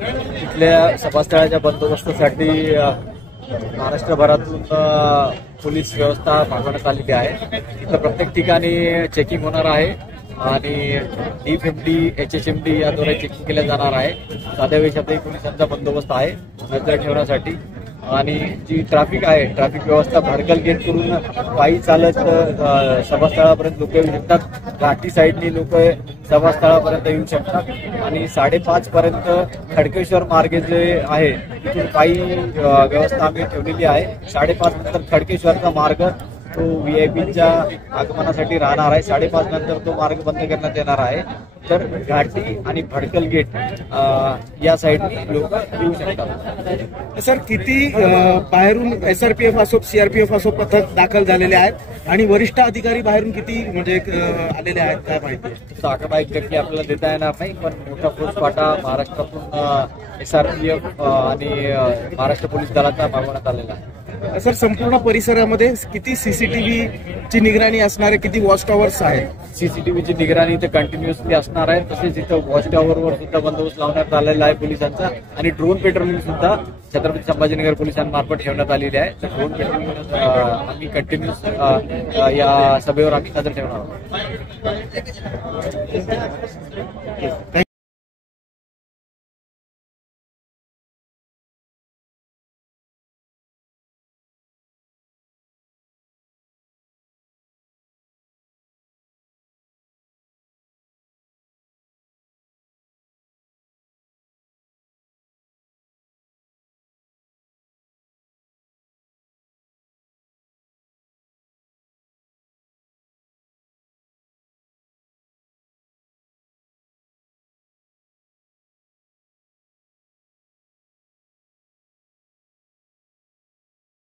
तिथल्या सभास्थळाच्या बंदोबस्तासाठी महाराष्ट्रभरातून पोलीस व्यवस्था मागवण्यात आलेली आहे। इथं प्रत्येक ठिकाणी चेकिंग होणार आहे आणि DFMD HHMD याद्वारे चेकिंग केल्या जाणार आहे। साध्या वेशातही पोलिसांचा बंदोबस्त आहे नजर ठेवण्यासाठी। आणि जी ट्रॅफिक आहे, ट्रॅफिक व्यवस्था भडकल गेट करून पायी चालत सभास्थळापर्यंत लोक येऊ शकतात। घाटी साईडनी लोक सभास्थळापर्यंत येऊ शकतात आणि 5:30 पर्यंत खडकेश्वर मार्गे जे आहे तिथून पायी व्यवस्था आम्ही ठेवलेली आहे। 5:30 नंतर खडकेश्वरचा मार्ग तो VIPच्या आगमनासाठी राहणार आहे। 5:30 नंतर तो मार्ग बंद करण्यात येणार आहे। तर घाटी आणि भडकल गेट या साईडनी लोक येऊ शकतात। सर, किती बाहेरून SRPF असो CRPF असो पथक दाखल झालेले आहेत आणि वरिष्ठ अधिकारी बाहेरून किती म्हणजे आलेले आहेत काय माहिती? आकडा एक्झॅक्टली आपल्याला देता येणार नाही, पण मोठा फौजफाटा महाराष्ट्रातून SRPF आणि महाराष्ट्र पोलीस दलाचा मागवण्यात आलेला आहे। सर, संपूर्ण परिसरामध्ये किती CCTV ची निगराणी असणार आहे, किती वॉच टॉवर्स आहेत? CCTV ची निगराणी इथे कंटिन्युअसली असणार आहे। तसेच इथं वॉच टॉवरवर सुद्धा बंदोबस्त लावण्यात आलेला आहे पोलिसांचा आणि ड्रोन पेट्रोलिंग सुद्धा छत्रपती संभाजीनगर पोलिसांमार्फत ठेवण्यात आलेली आहे। तर ड्रोन पेट्रोलिंग आम्ही कंटिन्युअस या सभेवर आम्ही नजर ठेवणार आहोत।